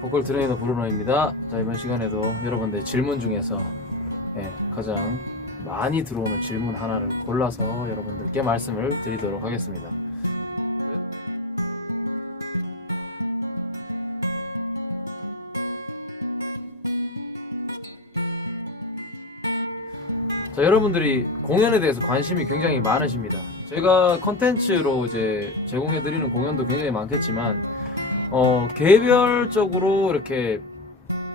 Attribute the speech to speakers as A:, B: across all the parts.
A: 보컬 트레이너 브루노입니다. 자 이번 시간에도 여러분들 질문 중에서 예, 가장 많이 들어오는 질문 하나를 골라서 여러분들께 말씀을 드리도록 하겠습니다. 자 여러분들이 공연에 대해서 관심이 굉장히 많으십니다. 저희가 컨텐츠로 이제 제공해드리는 공연도 굉장히 많겠지만 어, 개별적으로 이렇게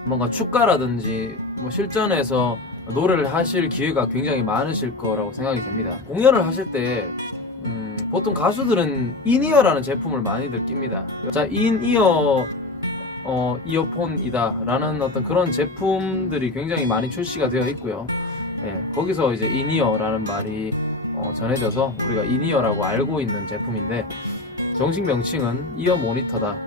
A: 뭔가 축가라든지 뭐 실전에서 노래를 하실 기회가 굉장히 많으실 거라고 생각이 됩니다. 공연을 하실 때 음, 보통 가수들은 인이어라는 제품을 많이들 낍니다. 자, 인이어 어, 이어폰이다라는 어떤 그런 제품들이 굉장히 많이 출시가 되어 있고요. 예, 거기서 이제 인이어라는 말이 어, 전해져서 우리가 인이어라고 알고 있는 제품인데 정식 명칭은 이어 모니터다.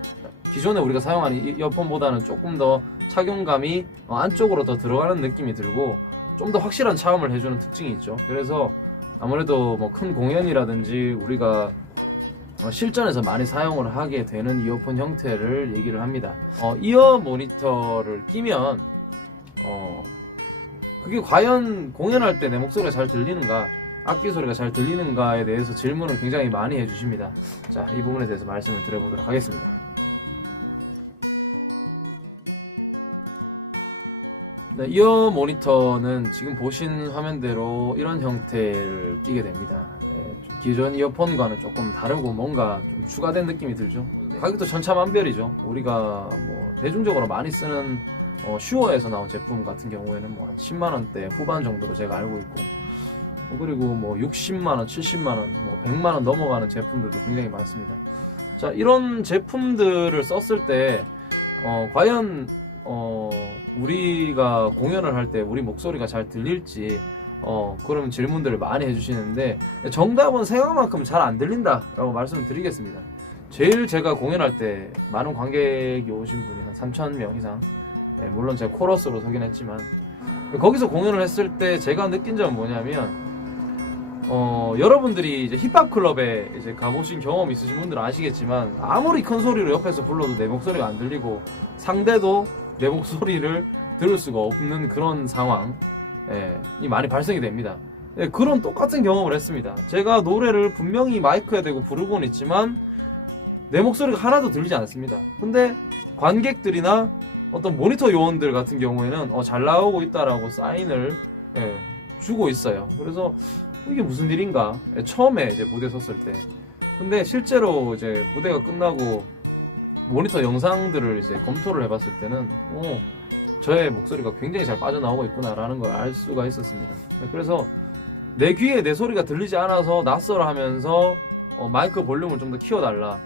A: 기존에 우리가 사용하는 이어폰보다는 조금 더 착용감이 어, 안쪽으로 더 들어가는 느낌이 들고 좀 더 확실한 차음을 해주는 특징이 있죠. 그래서 아무래도 뭐 큰 공연이라든지 우리가 어, 실전에서 많이 사용을 하게 되는 이어폰 형태를 얘기를 합니다. 어, 이어 모니터를 끼면 어, 그게 과연 공연할 때 내 목소리가 잘 들리는가 악기 소리가 잘 들리는가에 대해서 질문을 굉장히 많이 해주십니다. 자, 이 부분에 대해서 말씀을 드려보도록 하겠습니다. 네, 이어 모니터는 지금 보신 화면대로 이런 형태를 띄게 됩니다. 네, 좀 기존 이어폰과는 조금 다르고 뭔가 좀 추가된 느낌이 들죠. 가격도 천차만별이죠. 우리가 뭐 대중적으로 많이 쓰는 어, 슈어에서 나온 제품 같은 경우에는 뭐 한 10만 원대 후반 정도로 제가 알고 있고 뭐 그리고 뭐 60만 원, 70만 원, 뭐 100만 원 넘어가는 제품들도 굉장히 많습니다. 자, 이런 제품들을 썼을 때 어, 과연 어, 우리가 공연을 할 때 우리 목소리가 잘 들릴지 어, 그런 질문들을 많이 해주시는데 정답은 생각만큼 잘 안 들린다 라고 말씀을 드리겠습니다. 제일 제가 공연할 때 많은 관객이 오신 분이 한 3,000명 이상 예, 물론 제가 코러스로 서긴 했지만 거기서 공연을 했을 때 제가 느낀 점은 뭐냐면 어, 여러분들이 이제 힙합 클럽에 이제 가보신 경험 있으신 분들은 아시겠지만 아무리 큰 소리로 옆에서 불러도 내 목소리가 안 들리고 상대도 내 목소리를 들을 수가 없는 그런 상황이 많이 발생이 됩니다. 예, 그런 똑같은 경험을 했습니다. 제가 노래를 분명히 마이크에 대고 부르고는 있지만 내 목소리가 하나도 들리지 않습니다. 근데 관객들이나 어떤 모니터 요원들 같은 경우에는 어, 잘 나오고 있다라고 사인을 예, 주고 있어요. 그래서 이게 무슨 일인가? 예, 처음에 이제 무대 섰을 때. 근데 실제로 이제 무대가 끝나고 모니터 영상들을 이제 검토를 해봤을 때는 어, 저의 목소리가 굉장히 잘 빠져나오고 있구나라는 걸 알 수가 있었습니다. 네, 그래서 내 귀에 내 소리가 들리지 않아서 낯설어 하면서 어, 마이크 볼륨을 좀 더 키워달라.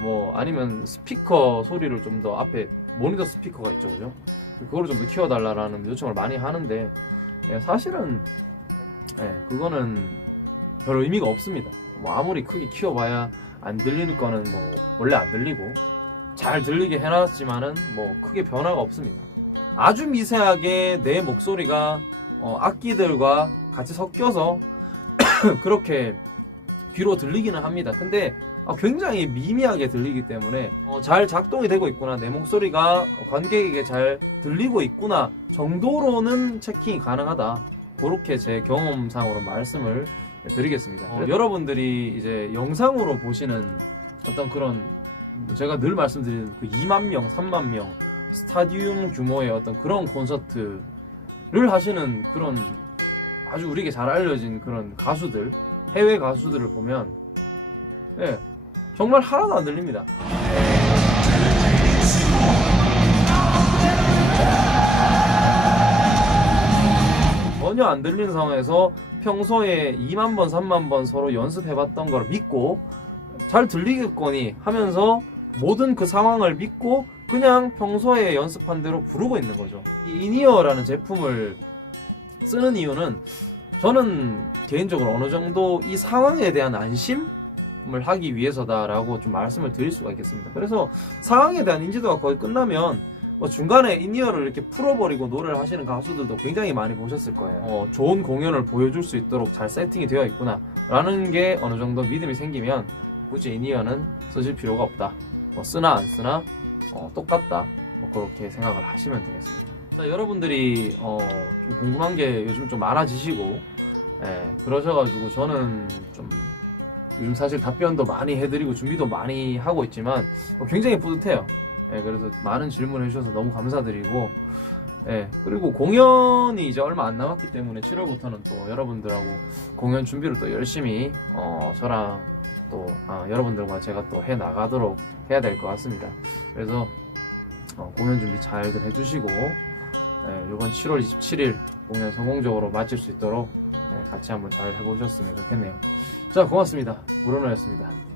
A: 뭐 아니면 스피커 소리를 좀 더 앞에 모니터 스피커가 있죠, 그죠? 그거를 좀 더 키워달라라는 요청을 많이 하는데 예, 사실은 예, 그거는 별 의미가 없습니다. 뭐 아무리 크게 키워봐야 안 들리는 거는 뭐 원래 안 들리고 잘 들리게 해놨지만은 뭐 크게 변화가 없습니다. 아주 미세하게 내 목소리가 어, 악기들과 같이 섞여서 그렇게 귀로 들리기는 합니다. 근데 아, 굉장히 미미하게 들리기 때문에 어, 잘 작동이 되고 있구나 내 목소리가 관객에게 잘 들리고 있구나 정도로는 체킹이 가능하다 그렇게 제 경험상으로 말씀을 드리겠습니다 어, 여러분들이 이제 영상으로 보시는 어떤 그런 제가 늘 말씀드리는 그 2만 명, 3만 명 스타디움 규모의 어떤 그런 콘서트를 하시는 그런 아주 우리에게 잘 알려진 그런 가수들 해외 가수들을 보면 예, 정말 하나도 안 들립니다. 전혀 안 들리는 상황에서 평소에 2만 번, 3만 번 서로 연습해봤던 걸 믿고 잘 들리겠거니 하면서 모든 그 상황을 믿고 그냥 평소에 연습한 대로 부르고 있는 거죠. 이 이니어라는 제품을 쓰는 이유는 저는 개인적으로 어느 정도 이 상황에 대한 안심? 을 하기 위해서다라고 좀 말씀을 드릴 수가 있겠습니다. 그래서 상황에 대한 인지도가 거의 끝나면 뭐 중간에 인이어를 이렇게 풀어버리고 노래를 하시는 가수들도 굉장히 많이 보셨을 거예요. 어, 좋은 공연을 보여줄 수 있도록 잘 세팅이 되어 있구나 라는 게 어느 정도 믿음이 생기면 굳이 인이어는 쓰실 필요가 없다. 뭐 쓰나 안 쓰나 어, 똑같다. 뭐 그렇게 생각을 하시면 되겠습니다. 자, 여러분들이 어, 좀 궁금한 게 요즘 좀 많아지시고 예, 그러셔가지고 저는 좀 요즘 사실 답변도 많이 해드리고 준비도 많이 하고 있지만 어, 굉장히 뿌듯해요. 예, 그래서 많은 질문을 해주셔서 너무 감사드리고 예, 그리고 공연이 이제 얼마 안 남았기 때문에 7월부터는 또 여러분들하고 공연 준비를 또 열심히 어, 저랑 또 아, 여러분들과 제가 또 해 나가도록 해야 될 것 같습니다. 그래서 어, 공연 준비 잘들 해주시고 예, 이번 7월 27일 공연 성공적으로 마칠 수 있도록 예, 같이 한번 잘 해보셨으면 좋겠네요. 자, 고맙습니다. 브루노였습니다.